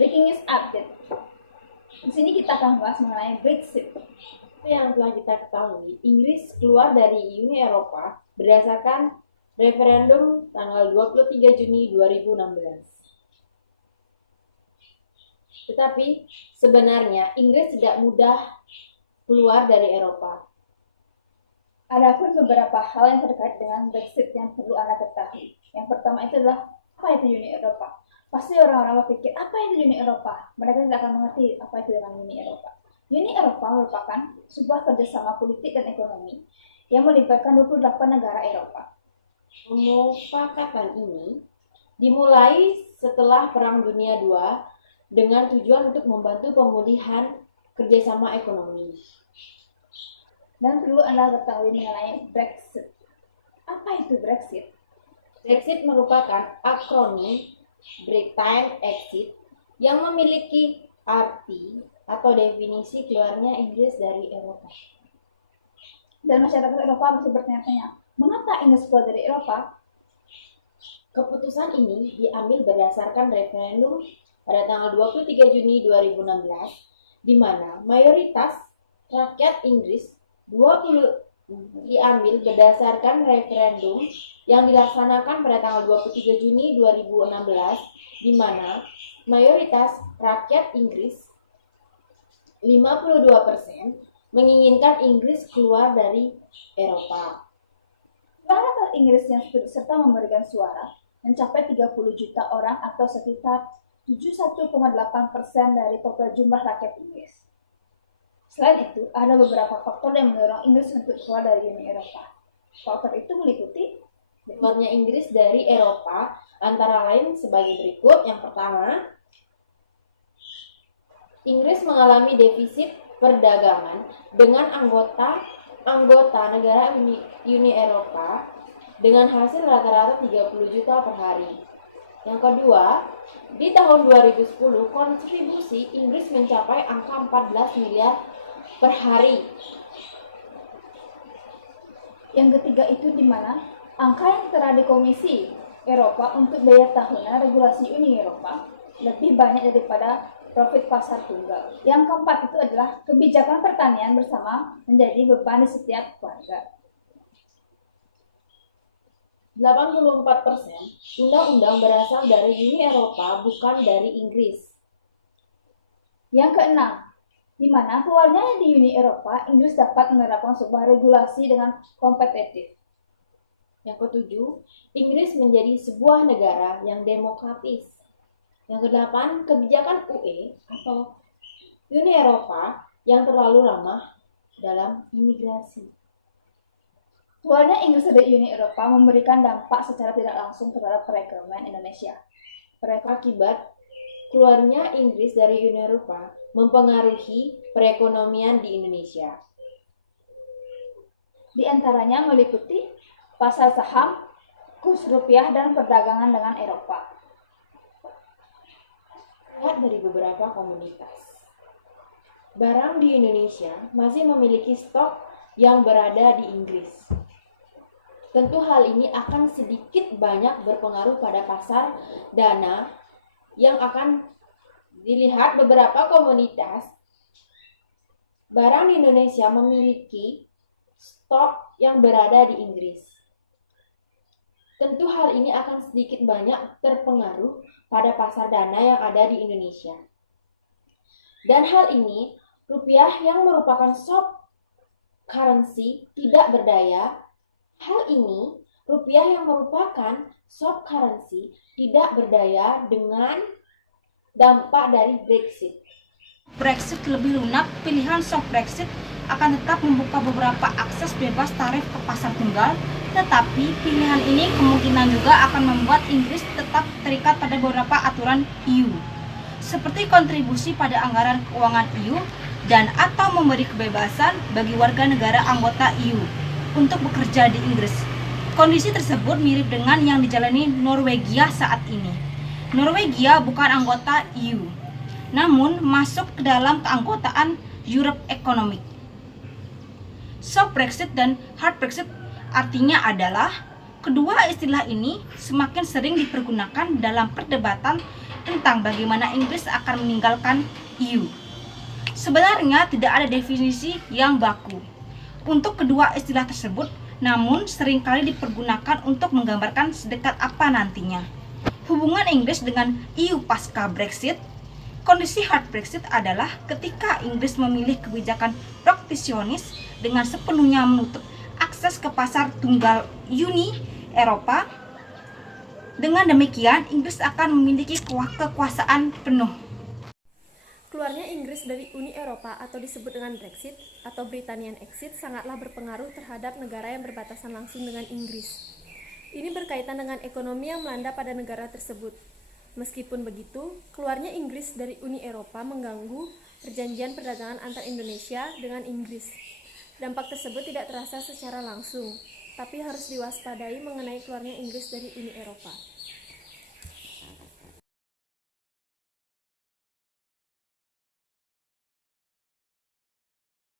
Breaking news update. Di sini kita akan bahas mengenai Brexit. Seperti yang telah kita ketahui, Inggris keluar dari Uni Eropa berdasarkan referendum tanggal 23 Juni 2016. Tetapi sebenarnya Inggris tidak mudah keluar dari Eropa. Ada pun beberapa hal yang terkait dengan Brexit yang perlu Anda ketahui. Yang pertama itu adalah, apa itu Uni Eropa? Pasti orang-orang berpikir, apa itu Uni Eropa? Mereka tidak akan mengerti apa itu dengan Uni Eropa. Uni Eropa merupakan sebuah kerjasama politik dan ekonomi yang melibatkan 28 negara Eropa. Pemufakatan ini dimulai setelah Perang Dunia II dengan tujuan untuk membantu pemulihan kerjasama ekonomi. Dan perlu Anda ketahui mengenai Brexit. Apa itu Brexit? Brexit merupakan akronim Britain Exit yang memiliki arti atau definisi keluarnya Inggris dari Eropa. Dan masyarakat Eropa masih bertanya-tanya, mengapa Inggris keluar dari Eropa? Keputusan ini diambil berdasarkan referendum pada tanggal 23 Juni 2016, di mana mayoritas rakyat Inggris diambil berdasarkan referendum yang dilaksanakan pada tanggal 23 Juni 2016, di mana mayoritas rakyat Inggris 52% menginginkan Inggris keluar dari Eropa. Rakyat Inggris yang serta memberikan suara mencapai 30 juta orang atau sekitar 71,8% dari total jumlah rakyat Inggris. Selain itu, ada beberapa faktor yang mendorong Inggris untuk keluar dari Uni Eropa. Faktor itu meliputi keluarnya Inggris dari Eropa antara lain sebagai berikut. Yang pertama, Inggris mengalami defisit perdagangan dengan anggota negara Uni Eropa dengan hasil rata-rata 30 juta per hari. Yang kedua, di tahun 2010 kontribusi Inggris mencapai angka 14 miliar per hari. Yang ketiga itu di mana angka yang telah di Komisi Eropa untuk biaya tahunan regulasi Uni Eropa lebih banyak daripada profit pasar tunggal. Yang keempat itu adalah kebijakan pertanian bersama menjadi beban di setiap keluarga. 84% undang-undang berasal dari Uni Eropa, bukan dari Inggris. Yang keenam, di mana keluarnya di Uni Eropa, Inggris dapat menerapkan sebuah regulasi dengan kompetitif. Yang ketujuh, Inggris menjadi sebuah negara yang demokratis. Yang kedelapan, kebijakan UE atau Uni Eropa yang terlalu ramah dalam imigrasi. Keluarnya Inggris dari Uni Eropa memberikan dampak secara tidak langsung terhadap perekonomian Indonesia. Akibat keluarnya Inggris dari Uni Eropa mempengaruhi perekonomian di Indonesia. Di antaranya meliputi pasar saham, kurs rupiah, dan perdagangan dengan Eropa. Lihat dari beberapa komunitas. Barang di Indonesia masih memiliki stok yang berada di Inggris. Tentu hal ini akan sedikit banyak berpengaruh pada pasar dana yang akan dilihat beberapa komunitas. Barang di Indonesia memiliki stok yang berada di Inggris. Tentu hal ini akan sedikit banyak terpengaruh pada pasar dana yang ada di Indonesia. Dan hal ini, rupiah yang merupakan soft currency tidak berdaya. Hal ini, rupiah yang merupakan soft currency tidak berdaya dengan dampak dari Brexit. Brexit lebih lunak, pilihan soft Brexit akan tetap membuka beberapa akses bebas tarif ke pasar tunggal, tetapi pilihan ini kemungkinan juga akan membuat Inggris tetap terikat pada beberapa aturan EU, seperti kontribusi pada anggaran keuangan EU dan atau memberi kebebasan bagi warga negara anggota EU untuk bekerja di Inggris. Kondisi tersebut mirip dengan yang dijalani Norwegia saat ini. Norwegia bukan anggota EU, namun masuk ke dalam keanggotaan Europe Economic. Soft Brexit dan hard Brexit artinya adalah kedua istilah ini semakin sering dipergunakan dalam perdebatan tentang bagaimana Inggris akan meninggalkan EU. Sebenarnya tidak ada definisi yang baku untuk kedua istilah tersebut, namun seringkali dipergunakan untuk menggambarkan sedekat apa nantinya hubungan Inggris dengan EU pasca Brexit. Kondisi hard Brexit adalah ketika Inggris memilih kebijakan proteksionis dengan sepenuhnya menutup akses ke pasar tunggal Uni Eropa. Dengan demikian, Inggris akan memiliki kekuasaan penuh. Keluarnya Inggris dari Uni Eropa atau disebut dengan Brexit atau Britanian Exit sangatlah berpengaruh terhadap negara yang berbatasan langsung dengan Inggris. Ini berkaitan dengan ekonomi yang melanda pada negara tersebut. Meskipun begitu, keluarnya Inggris dari Uni Eropa mengganggu perjanjian perdagangan antar Indonesia dengan Inggris. Dampak tersebut tidak terasa secara langsung, tapi harus diwaspadai mengenai keluarnya Inggris dari Uni Eropa.